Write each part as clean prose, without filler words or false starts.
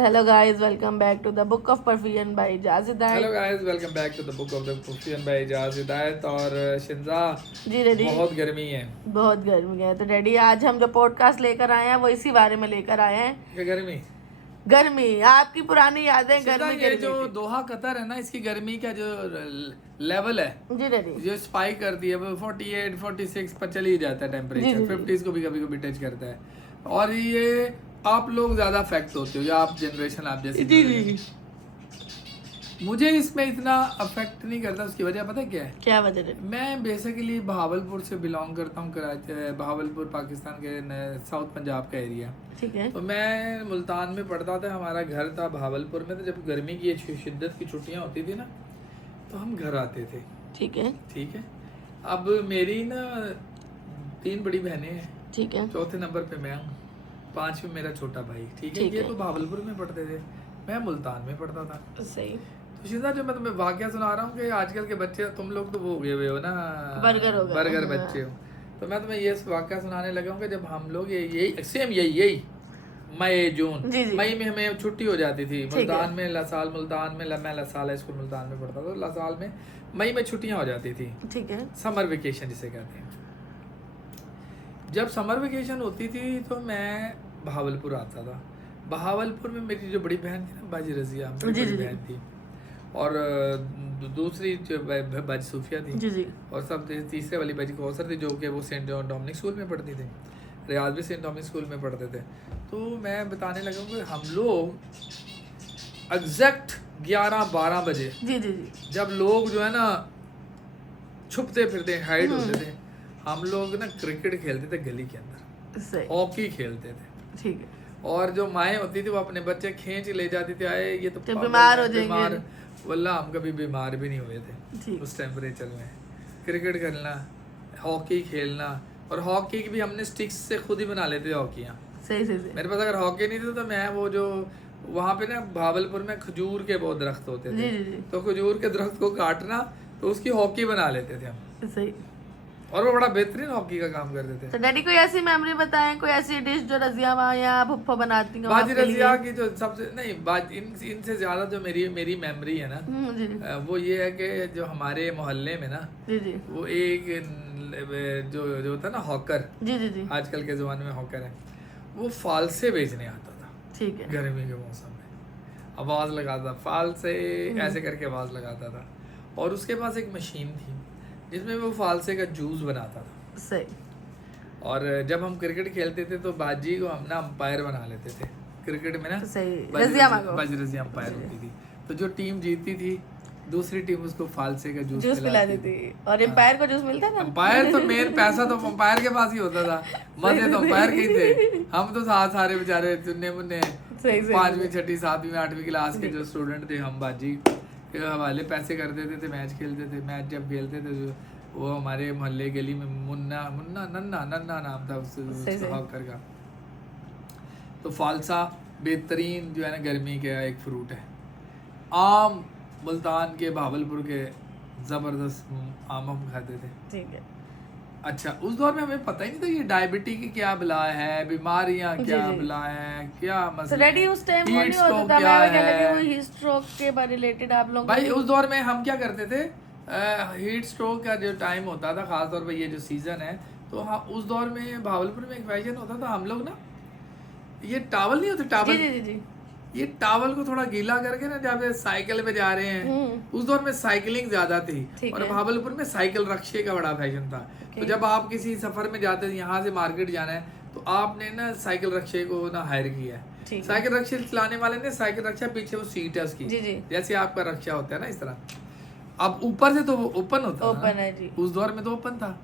Hello guys, welcome back to the Book of Perfume by Jazid Hidayat. Hello guys, welcome back to the book of the perfume by Jaz Hidayat. और शिंजा, जी daddy, बहुत गर्मी है। बहुत गर्मी है। तो daddy आज हम जो पॉडकास्ट लेकर आए हैं वो इसी बारे में लेकर आए हैं। क्या गर्मी? गर्मी, आपकी पुरानी यादें शिंजा, गर्मी ये के जो related। दोहा कतर है ना, इसकी गर्मी का जो लेवल है, जी डैडी, जो स्पाइक कर दिया वो 48 46 पर चली जाता है जी, टेम्परेचर, जी। 50s को भी कभी कभी टच करता है। और ये आप लोग ज्यादा अफेक्ट होते हो, जो आप जनरेशन आप जैसी। जी जी। मुझे इसमें इतना अफेक्ट नहीं करता। उसकी वजह पता है क्या है? क्या वजह डैडी? मैं बेसिकली बहावलपुर से बिलोंग करता हूँ। कराची, बहावलपुर पाकिस्तान के साउथ पंजाब का एरिया। ठीक है। तो मैं मुल्तान में पढ़ता था, हमारा घर था बहावलपुर में। तो जब गर्मी की शिद्दत की छुट्टियाँ होती थी ना, तो हम घर आते थे। ठीक है। ठीक है। अब मेरी ना 3 बड़ी बहनें हैं। ठीक है। चौथे नंबर पे मैं हूँ, 5वें मेरा छोटा भाई। ठीक है। ठीक ये है। तो बहावलपुर में पढ़ते थे, मैं मुल्तान में पढ़ता था। सही। तो शिंदा, जो मैं तुम्हें वाकया सुना रहा हूँ कि आजकल के बच्चे, तुम लोग तो वो हो गए हुए हो ना, बर्गर हो गए। बर्गर हाँ। बच्चे हो। तो मैं तुम्हें ये वाकया सुनाने लगा हूँ कि जब हम लोग यही सेम यही मई जून, जी, जी। मई में हमें छुट्टी हो जाती थी। ठीक है। मुल्तान में लसाल, मुल्तान में मैं लसाल स्कूल मुल्तान में पढ़ता था। तो लसाल में मई में छुट्टियाँ हो जाती थी, ठीक है। समर वेकेशन जिसे कहते हैं। जब समर वेकेशन होती थी तो मैं बहावलपुर आता था। बहावलपुर में मेरी जो बड़ी बहन थी ना, बाजी रजिया, मेरी जी, बड़ी जी, बहन थी। और दूसरी जो बाजी सूफिया थी। जी जी। और सब तीसरे वाली बाजी कौसर थी, जो कि वो सेंट डोमिनिक स्कूल में पढ़ती थी। रियाज भी सेंट डोमिनिक स्कूल में पढ़ते थे। तो मैं बताने लगा कि हम लोग एग्जैक्ट 11-12 बजे, जी जी जी। जब लोग जो है ना छुपते फिरते हाइड होते थे, हम लोग ना क्रिकेट खेलते थे गली के अंदर, सही। हॉकी खेलते थे। ठीक है। और जो माएँ होती थी वो अपने बच्चे खींच ले जाती थी, आए ये तो पागल बीमार है, हो जाएंगे। बीमार। वल्ला हम कभी बीमार भी नहीं हुए थे ठीक। उस टेम्परेचर में। क्रिकेट खेलना, हॉकी खेलना, और हॉकी की भी हमने स्टिक्स से खुद ही बना लेते थे हॉकियाँ। सही सही सही। मेरे पास अगर हॉकी नहीं थी तो मैं वो जो वहाँ पे ना भावलपुर में खजूर के बहुत दरख्त होते जी थे, जी जी। तो खजूर के दरख्त को काटना, तो उसकी हॉकी बना लेते थे हम। सही। और वो बड़ा बेहतरीन हॉकी का काम करते थे। तो डैडी कोई ऐसी मेमोरी बताएं, कोई ऐसी डिश जो रजिया माँ या फुफ्फा बनाती हो बाजी आपके लिए? रजिया की जो सबसे नहीं बात, इनसे ज्यादा जो मेरी मेमोरी है ना, जी वो ये है कि जो हमारे मोहल्ले में ना, जी जी वो एक जो जो होता है ना हॉकर, जी जी जी। आजकल के ज़माने में हॉकर है, वो फालसे बेचने आता था ठीक है। गर्मी के मौसम में। आवाज़ लगाता, फालसे ऐसे करके आवाज़ लगाता था। और उसके पास एक मशीन थी जिसमें वो फालसे का जूस बनाता था। सही। और जब हम क्रिकेट खेलते थे तो बाजी को हम ना अंपायर बना लेते थे क्रिकेट में ना। तो सही, रजिया माँ को। बाजी रजिया अंपायर होती थी। तो जो टीम जीतती थी, दूसरी टीम उसको फालसे का जूस पिला पिलाती देती थी। और एम्पायर को जूस मिलता था। अंपायर तो मेन पैसा तो अंपायर के पास ही होता था, मजे तो अंपायर के ही थे। हम तो सारे बेचारे चुन्ने मुन्ने सही, 5वीं 6वीं 7वीं 8वीं क्लास के जो स्टूडेंट थे, हम बाजी के हवाले पैसे कर देते थे, मैच खेलते थे। मैच जब खेलते थे जो वो हमारे मोहल्ले गली में मुन्ना मुन्ना नन्ना नन्ना नाम था उस हॉकर का। तो फालसा बेहतरीन जो है ना गर्मी का एक फ्रूट है। आम मुल्तान के बहावलपुर के ज़बरदस्त आम हम खाते थे। ठीक है। अच्छा, उस दौर में हमें पता ही नहीं था ये डायबिटीज की क्या बला है, बीमारियां क्या जी। बला है, क्या तो मसले। डैडी उस टाइम वो हीट नहीं होता स्ट्रोक था, क्या मैं क्या लगे है। वो हीट स्ट्रोक के रिलेटेड आप लोग भाई उस दौर में हम क्या करते थे, हीट स्ट्रोक का जो टाइम होता था, खास तौर पे ये जो सीजन है, तो हाँ उस दौर में भावलपुर में एक फैशन होता था, हम लोग ना ये टावल नहीं होते, जी टावल, जी जी जी। ये टावल को थोड़ा गीला करके ना, जब साइकिल पे जा रहे हैं, उस दौर में साइकिलिंग ज्यादा थी। ठीक और है। भावलपुर में साइकिल रक्शे का बड़ा फैशन था। तो जब आप किसी सफर में जाते थे, यहाँ से मार्केट जाना है, तो आपने ना साइकिल रक्शे को ना हायर किया है। ठीक है। साइकिल रक्शे चलाने वाले ने साइकिल रक्षा, पीछे वो सीट है उसकी, जी जी। जैसे आपका रक्षा होता है ना इस तरह। अब ऊपर से तो वो ओपन होता था ओपन ना। है जी। उस दौर में तो ओपन था,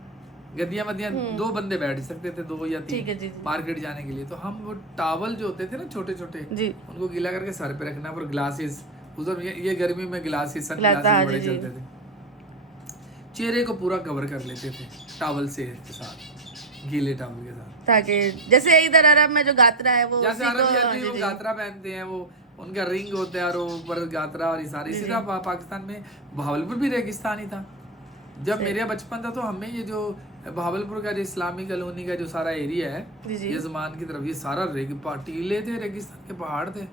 गद्दियां मद्दियां 2 बंदे बैठ सकते थे, 2 या 3 ठीक है जी जी। मार्केट जाने के लिए। तो हम वो टावल जो होते थे ना छोटे छोटे, जी। उनको गीला करके सर पे रखना। और ग्लासेस, उधर ये गर्मी में ग्लासेस, सन ग्लास, हाँ, ग्लासेस बड़े जी, जी। चलते थे। चेहरे को पूरा कवर कर लेते थे टावल से के साथ, गीले टावल के साथ। ताकि जैसे इधर अरब में जो गात्रा है वो जैसे उसी अरब को- आदमी जी, वो जी। गात्रा पहनते हैं, वो उनका रिंग होता है और वो ऊपर गात्रा और ये सारे। इसी तरह पाकिस्तान में बहावलपुर भी रेगिस्तान ही था। जब मेरा बचपन था तो हमें ये जो बहावलपुर का जो इस्लामी कॉलोनी का जो सारा एरिया है, जी, जी। ये ज़मान की तरफ, ये सारा टीले थे, रेगिस्तान के पहाड़ थे।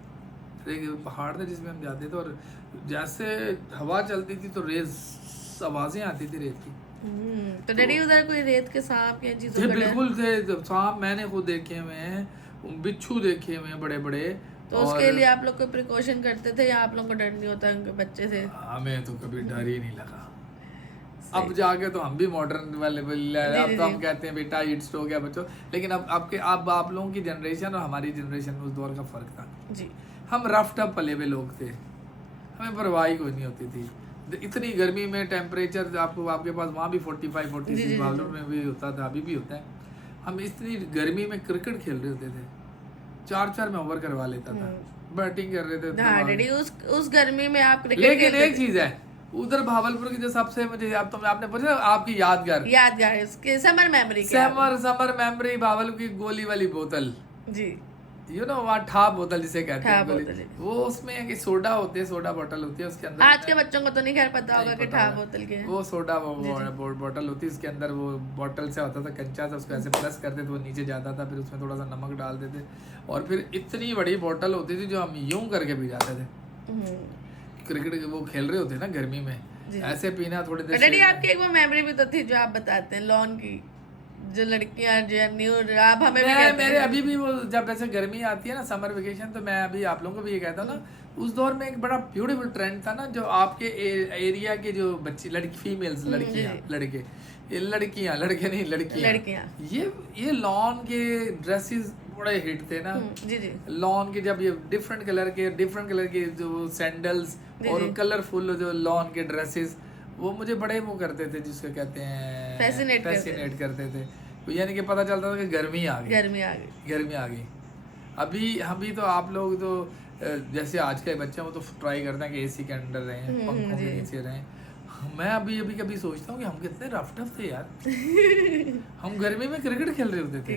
एक पहाड़ था जिसमें हम जाते थे, और जैसे हवा चलती थी तो रेस आवाजें आती थी रेत की। तो डैडी उधर कोई रेत के सांप या चीजों थे, का डर? बिल्कुल थे सांप, मैंने खुद देखे हुए हैं, बिच्छू देखे हुए हैं बड़े बड़े। तो उसके लिए आप लोग कोई प्रिकॉशन करते थे या आप लोग को डर नहीं होता उनके बच्चे से? हमें तो कभी डर ही नहीं लगा। अब जाके तो हम भी मॉडर्न वाले अब तो हम कहते हैं बेटा हीट स्ट्रोक है बच्चों, लेकिन अब आप लोगों की जनरेशन और हमारी जनरेशन में उस दौर का फर्क था जी। हम रफ टफ पले हुए लोग थे, हमें परवाही कोई नहीं होती थी। इतनी गर्मी में टेम्परेचर आपके पास वहाँ भी 45-46 भावलपुर में भी होता था, अभी भी होता है। हम इतनी गर्मी में क्रिकेट खेल रहे होते थे, 4-4 में ओवर करवा लेता था, बैटिंग कर रहे थे। हाँ डैडी, उस गर्मी में आप क्रिकेट लेकिन एक चीज है उधर भावलपुर की जो सबसे मुझे आपने पूछा आपकी यादगार उसके summer memory summer memory Bahawalpur की गोली वाली बोतल जी, वहाँ ठाप बोतल जिसे कहते हैं बोतल, गोली, वो उसमें कि सोडा होती है, सोडा बोतल होती है, उसके अंदर आज के बच्चों को तो नहीं खैर पता होगा कि ठा बोतल के वो सोडा बोतल होती है, इसके अंदर वो बोतल से होता था कंचा सा, उसको ऐसे प्रेस करते थे वो नीचे जाता था, फिर उसमें थोड़ा सा नमक डालते थे, और फिर इतनी बड़ी बोतल होती थी जो हम यूं करके पी जाते थे। क्रिकेट वो खेल रहे होते ना गर्मी में, ऐसे पीना थोड़ी देर। डैडी आपकी एक वो मेमोरी भी तो थी जो आप बताते हैं लॉन की, जो लड़कियां जो न्यू आप हमें भी कहते हैं। मेरे अभी भी वो जब ऐसे गर्मी आती है ना समर वेकेशन, तो मैं अभी आप लोगों को भी ये कहता हूँ ना, उस दौर में एक बड़ा ब्यूटीफुल ट्रेंड था ना, जो आपके एरिया के जो बच्ची लड़की फीमेल्स लड़कियां लड़के ये लड़कियां लड़के नहीं लड़कियां ये लॉन के ड्रेसेस बड़े हिट थे ना। जी जी। लॉन के जब ये डिफरेंट कलर के जो सैंडल्स और कलरफुल जो लॉन के ड्रेसेस, वो मुझे बड़े वो करते थे, जिसको कहते हैं फैसिनेट करते थे। यानी कि पता चलता था कि गर्मी आ गई। अभी तो आप लोग तो जैसे आज के बच्चे हैं वो तो ट्राई करते हैं कि एसी के अंदर रहें, पंखों के नीचे रहें। मैं अभी कभी सोचता हूँ कि हम कितने रफ टफ थे यार। हम गर्मी में क्रिकेट खेल रहे होते थे।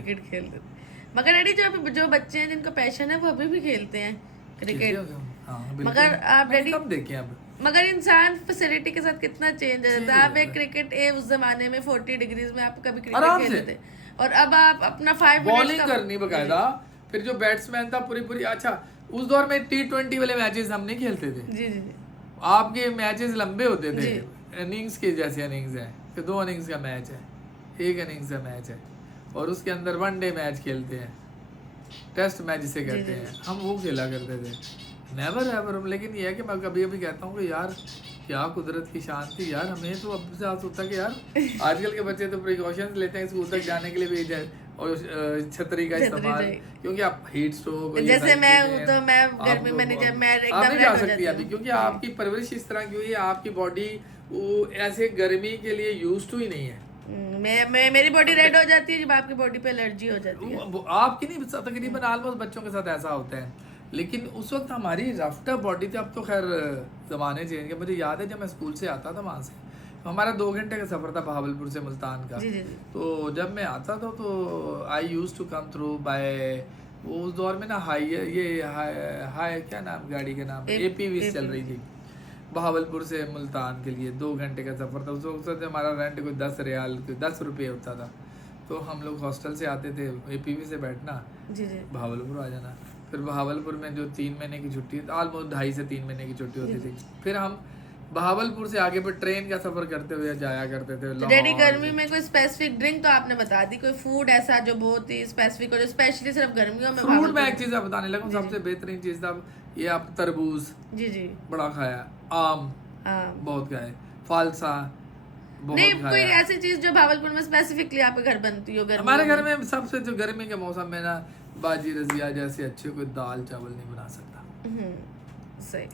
मगर डैडी जो बच्चे हैं जिनका पैशन है वो अभी भी खेलते हैं क्रिकेट। मगर आप डैडी कब देखे अब, मगर इंसान फैसिलिटी के साथ कितना चेंज हो जाता है। आप एक क्रिकेट उस जमाने में 40 डिग्रीज में आप कभी क्रिकेट खेलते थे, और अब आप अपना 5 मिनट बॉलिंग करनी बकायदा, फिर जो बैट्समैन था पूरी अच्छा, उस दौर में T20 वाले मैचेस हम नहीं खेलते थे। जी जी। आपके मैचेस लंबे होते थे, इनिंग्स के जैसे इनिंग्स है कि 2 इनिंग्स का मैच है, 1 इनिंग्स का मैच है, और उसके अंदर वनडे मैच खेलते हैं, टेस्ट मैच जिसे कहते हैं, हम वो खेला करते थे। Never ever. लेकिन ये है कि मैं कभी कहता हूँ कि यार क्या कुदरत की शान थी यार। हमें तो अब से आज होता है कि यार आजकल के बच्चे तो प्रिकॉशंस लेते हैं स्कूल तक जाने के लिए भी, और छतरी का इस्तेमाल, क्योंकि आप हीट स्ट्रोक जैसे मैं गर्मी में नहीं, जब मैं एकदम जा सकती है अभी, क्योंकि आपकी परवरिश इस तरह की हुई है, आपकी बॉडी वो ऐसे गर्मी के लिए यूज्ड टू ही नहीं है। मेरी बॉडी रेड हो जाती है जब आपकी बॉडी पे एलर्जी हो जाती है। आपकी नहीं, तकरीबन ऑलमोस्ट बच्चों के साथ ऐसा होता है, लेकिन उस वक्त हमारी रफ टफ बॉडी थी। अब तो खैर ज़माने चेंज गए। मुझे याद है जब मैं स्कूल से आता था वहाँ से, तो हमारा 2 घंटे का सफ़र था भावलपुर से मुल्तान का। जी। तो जब मैं आता था तो I use to come through by, वो उस दौर में ना हाई क्या नाम गाड़ी का नाम, APV चल रही थी भावलपुर से मुल्तान के लिए। 2 घंटे का सफ़र था। उस वक्त हमारा रेंट कोई 10 रियाल 10 रुपये होता था। तो हम लोग हॉस्टल से आते थे, APV से बैठना, भावलपुर आ जाना। फिर भावलपुर में जो 3 महीने की छुट्टी, ऑलमोस्ट 2.5 से 3 महीने की छुट्टी होती थी, फिर हम भावलपुर से आगे पे ट्रेन का सफर करते हुए जाया करते थे। तो डैडी गर्मी में कोई स्पेसिफिक ड्रिंक तो आपने बता दी, कोई फूड ऐसा जो बहुत ही स्पेसिफिक और स्पेशली सिर्फ गर्मियों में? फूड में एक चीज बताने लगा, सबसे बेहतरीन चीज था ये, आप तरबूज जी बड़ा खाया, आम बहुत खाए, फालसा बहुत नहीं खाया। कोई ऐसी चीज जो भावलपुर में स्पेसिफिकली आपके घर बनती हो? हमारे घर में सबसे जो गर्मी के मौसम में ना, बाजी रजिया जैसे अच्छे कोई दाल चावल नहीं बना सकता। सही,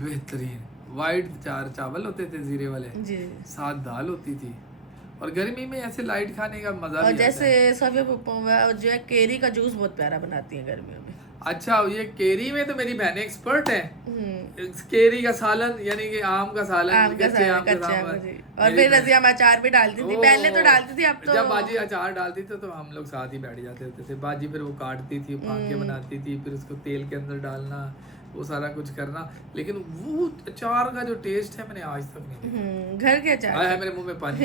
बेहतरीन वाइट 4 चावल होते थे जीरे वाले, साथ दाल होती थी, और गर्मी में ऐसे लाइट खाने का मजा भी आता है। और जैसे सफे पप्पा जो है केरी का जूस बहुत प्यारा बनाती है गर्मियों में। अच्छा, ये केरी में तो मेरी बहनें एक्सपर्ट है। केरी का सालन, यानी कि आम का सालन, कच्चे आम का सालन, और फिर रजिया में अचार भी डालती थी। पहले तो डालती थी, अब तो जब बाजी अचार डालती थी तो हम लोग साथ ही बैठ जाते होते थे। बाजी फिर वो काटती थी, फाँक के बनाती थी, फिर उसको तेल के अंदर डालना, वो सारा कुछ करना। लेकिन वो अचार का जो टेस्ट है मैंने आज तक नहीं देखा। घर के अचार आया मेरे मुंह में पानी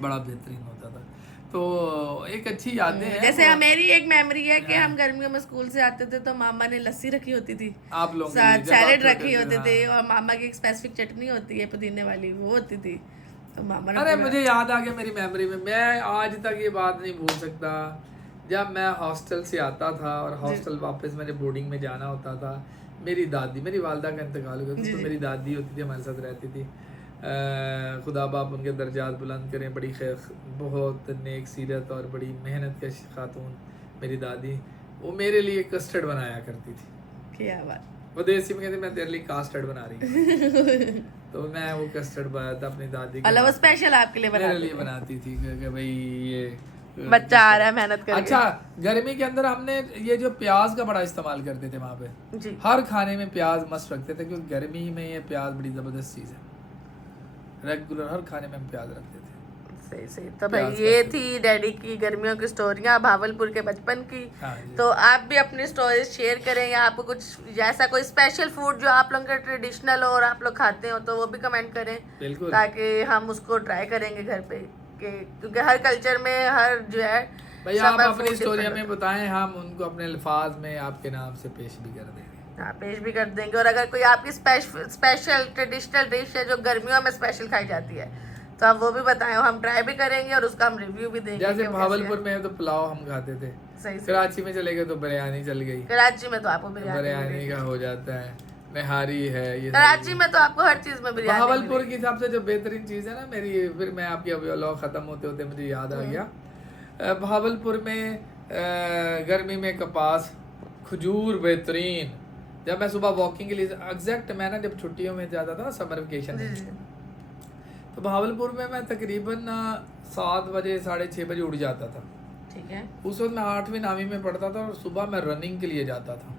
बड़ा बेहतरीन होता था। तो एक अच्छी यादें हैं। जैसे मेरी एक मेमोरी है कि हम गर्मियों में स्कूल से आते थे तो मामा ने लस्सी रखी होती थी, आप लोगों के लिए, साथ जब आप सैलेड छोटे रखी थे, होती हाँ। थी, और मामा की एक स्पेसिफिक चटनी होती है पुदीने वाली, वो होती थी। तो मामा ने अरे मुझे याद आ गया मेरी मेमोरी में, मैं आज तक ये बात नहीं भूल सकता। जब मैं हॉस्टल से आता था और हॉस्टल वापस मेरे बोर्डिंग में जाना होता था, मेरी दादी, मेरी वालदा का इंतकाल हो गया था, तो मेरी दादी होती थी, हमारे साथ रहती थी। खुदा बाप उनके दर्जात बुलंद करें, बड़ी बहुत नेक सीरत और बड़ी मेहनत कश खातून मेरी दादी। वो मेरे लिए कस्टर्ड बनाया करती थी। क्या बात। वो देसी में कहते मैं तेरे लिए कास्टर्ड बना रही हूँ। तो मैं वो कस्टर्ड बनाया था अपनी दादी के मतलब वो हाथ से। स्पेशल आपके लिए मेरे लिए बनाती बनाती थी कि भाई ये बच्चा आ रहा है मेहनत करके। अच्छा, गर्मी के अंदर हमने ये जो प्याज का बड़ा इस्तेमाल करते थे वहाँ पे, जी हर खाने में प्याज मस्त रखते थे, क्योंकि गर्मी में ये प्याज बड़ी जबरदस्त चीज़ है। रेगुलर हर खाने में हम प्याज रखते थे। सही सही। तो भाई प्याज ये का थी डैडी की गर्मियों की स्टोरियां, भावलपुर के बचपन की। हाँ जी। तो आप भी अपनी स्टोरीज शेयर करें, या आपको कुछ ऐसा कोई स्पेशल फूड जो आप लोगों का ट्रेडिशनल हो और आप लोग खाते हो, तो वो भी कमेंट करें, बिल्कुल। ताकि हम उसको ट्राई करेंगे घर पे। क्योंकि हर कल्चर में हर जो है भाई सब आप का अपनी food स्टोरी different हमें बताएं, हम उनको अपने अल्फाज में आपके नाम से पेश भी कर देंगे। हाँ, पेश भी कर देंगे। और अगर कोई आपकी स्पेशल ट्रेडिशनल डिश है जो गर्मियों में स्पेशल खाई जाती है, तो आप वो भी बताएं, हम ट्राई भी करेंगे और उसका हम रिव्यू भी देंगे। जैसे कि वो कैसी भावलपुर में तो पुलाव हम खाते थे, है। सही सही। कराची में चले गए तो बिरयानी चल गई, कराची में तो आपको बिरयानी बिरयानी मिलेगी। का हो जाता है, निहारी है, ये कराची में तो आपको हर चीज में बिरयानी भावलपुर मिलेगी। की सबसे जो बेहतरीन चीज़ है ना मेरी, फिर मैं आपकी अभी व्लॉग ख़त्म होते होते मुझे याद आ गया, भावलपुर में गर्मी में कपास, खजूर बेहतरीन। जब मैं सुबह वॉकिंग के लिए एग्जैक्ट, मैं ना जब छुट्टियों में जाता था ना समर वेकेशन जी में, जी। तो भावलपुर में मैं तकरीबन 7 बजे 6:30 बजे उठ जाता था। ठीक है। उस वक्त मैं 8वीं 9वीं में पढ़ता था और सुबह मैं रनिंग के लिए जाता था,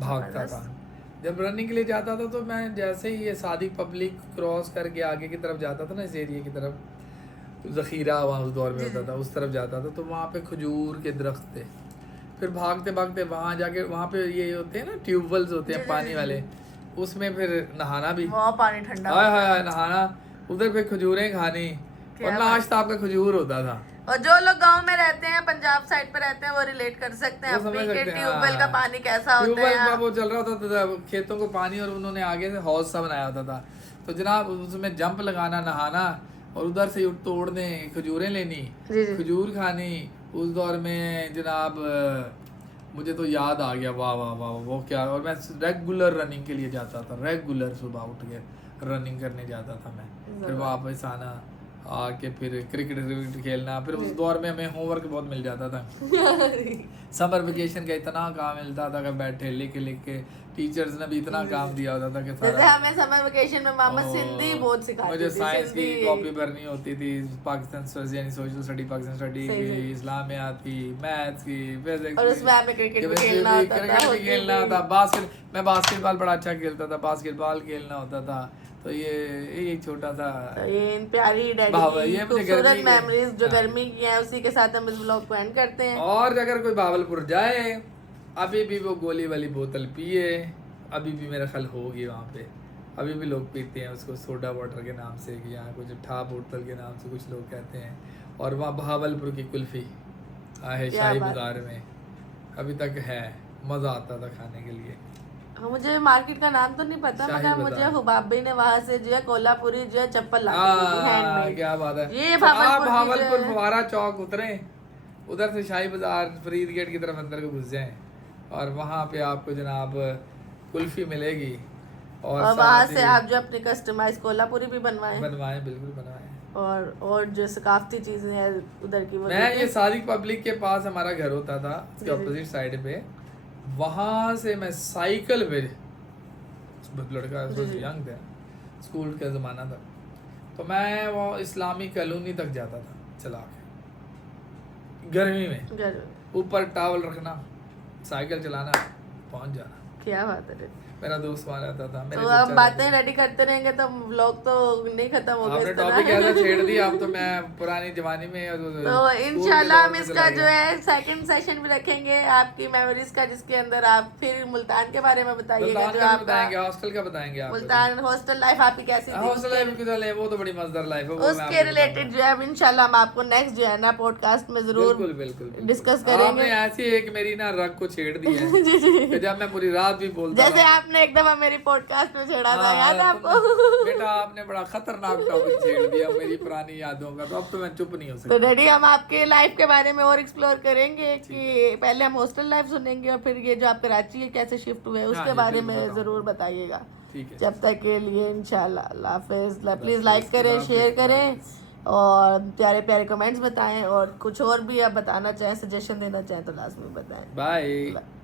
भागता था। जब रनिंग के लिए जाता था तो मैं जैसे ही ये सादिक पब्लिक क्रॉस करके आगे की तरफ जाता था ना, इस एरिया की तरफ, तो ज़ख़ीरा वहाँ उस दौर में होता था, उस तरफ जाता था, तो वहाँ पे खजूर के दरख्त थे। फिर भागते भागते वहाँ जाके, वहाँ पे ये होते हैं ना ट्यूबवेल्स होते हैं पानी वाले, उसमें फिर नहाना भी, वहाँ पानी ठंडा हाय हाय नहाना, उधर फिर खजूरें खानी, और नाश्ता आपका खजूर होता था। और जो लोग गांव में रहते हैं, पंजाब साइड पे रहते हैं, वो रिलेट कर सकते हैं वो समझ अपनी के सकते हैं, ट्यूबवेल का हाँ। पानी कैसा होता ट्यूबवेल है। का वो चल रहा होता था, खेतों को पानी, और उन्होंने आगे से हौज सा बनाया होता था, तो जनाब उसमें जंप लगाना, नहाना, और उधर से तोड़ने, खजूरें लेनी, जी जी। खजूर खानी। उस दौर में जनाब मुझे तो याद आ गया, वाह वाह वाह वो क्या। और मैं रेगुलर रनिंग के लिए जाता था, रेगुलर सुबह उठ के रनिंग करने जाता था मैं, फिर वापस आना, आके फिर क्रिकेट खेलना। फिर उस दौर में हमें होमवर्क बहुत मिल जाता था। समर वेकेशन का इतना काम मिलता था कि बैठे लिख के, टीचर्स ने भी इतना काम दिया होता था कि जैसे सारा, हमें समर वेकेशन में मामा सिंधी बहुत सिखाते मुझे थे। साइंस की सिंधी- कॉपी भरनी होती थी, पाकिस्तान यानी सोशल स्टडी, पाकिस्तान स्टडी सही, की, सही। इस्लामियात की, मैथ्स की, फिजिक्स और की, उसमें हमें क्रिकेट भी chemistry खेलना भी, होता था, क्रिकेट भी हॉकी खेलना भी। था, मैं बास्केटबॉल बड़ा अच्छा खेलता था, बास्केटबॉल खेलना होता था। तो ये एक छोटा सा तो ये इन प्यारी डैडी भाव- की ये मुझे खूबसूरत गर्मी के- मेमोरीज जो हाँ। गर्मी की हैं, उसी के साथ हम इस ब्लॉग को एंड करते हैं। और अगर कोई भावलपुर जाए, अभी भी वो गोली वाली बोतल पिए, अभी भी मेरा ख्याल होगी वहाँ पे, अभी भी लोग पीते हैं उसको, सोडा वाटर के नाम से, कि यहाँ कुछ ठा बोतल के नाम से कुछ लोग कहते हैं। और वहाँ भावलपुर की कुल्फ़ी है क्या शाही बात। बाज़ार में, अभी तक है, मज़ा आता था खाने के लिए। हाँ, मुझे मार्केट का नाम तो नहीं पता, शाही मगर मुझे बाजार। हुबाब भाई ने वहाँ से जो है कोल्हापुरी जो है चप्पल ला के दी थी, हैंडमेड। क्या बात है। ये तो आप भावलपुर की जो भावलपुर है- फवारा चौक उतरे, उधर से शाही बाज़ार फरीद गेट की तरफ अंदर को घुस जाएं, और वहाँ पे आपको जनाब कुल्फ़ी मिलेगी, और वहाँ साथ से ही आप जो अपनी कस्टमाइज कोल्हापुरी भी बनवाएं, बनवाएं, बिल्कुल बनवाएं। और जो सकाफती चीजें हैं उधर की वो मैं देखें। ये सादिक पब्लिक के पास हमारा घर होता था, उसके जी। अपोजिट साइड पे, वहाँ से मैं साइकिल पे, लड़का यंग था, स्कूल का ज़माना था, तो मैं वो इस्लामी कॉलोनी तक जाता था चला के, गर्मी में घर ऊपर टावल रखना, साइकिल चलाना, पहुँच जाना। क्या बात है। मेरा दोस्त वहाँ रहता था, मेरे तो चचा अब बातें रेडी करते रहेंगे तो व्लॉग तो नहीं खत्म होगा आपने इस टॉपिक तरह। ऐसा छेड़ दिया, अब तो मैं पुरानी जवानी में तो इंशाल्लाह हम इसका जो है सेकंड सेशन भी रखेंगे आपकी मेमोरीज का, जिसके अंदर आप फिर मुल्तान के बारे में बताइएगा, जो का आपका बताएंगे, हॉस्टल का बताएंगे आप। मुल्तान हॉस्टल लाइफ आपकी कैसी थी, हॉस्टल लाइफ की तो वो तो बड़ी मजेदार लाइफ है, वो मैं उसके आपको रिलेटेड जो है अब इंशाल्लाह हम आपको नेक्स्ट जो है ना पॉडकास्ट में जरूर बिल्कुल बिल्कुल डिस्कस आपने करेंगे। ऐसी एक मेरी ना रग को छेड़ दी है कि जब मैं पूरी रात भी बोलता जैसे रहा। आपने एक दफा मेरी पॉडकास्ट में छेड़ा था, याद है हाँ, आपको? बेटा आपने बड़ा खतरनाक टॉपिक छेड़ दिया मेरी पुरानी यादों का, तो अब तो मैं चुप नहीं हो तो सकता। डैडी हम आपके लाइफ के बारे में और एक्सप्लोर करेंगे कि पहले हम हॉस्टल लाइफ सुनेंगे और फिर ये जो आप कराची है कैसे शिफ्ट हुए उसके जी, बारे बिल्कुल में बताऊंगा। जरूर बताइएगा। ठीक है, जब तक के लिए इंशाल्लाह अल्लाह हाफिज। प्लीज़ हाफिज़, लाइक करें, खुदा शेयर हाफिज़, खुदा करें हाफिज़। और प्यारे प्यारे कमेंट्स बताएं, और कुछ और भी आप बताना चाहें, सजेशन देना चाहें तो लाजमी बताएं। बाय।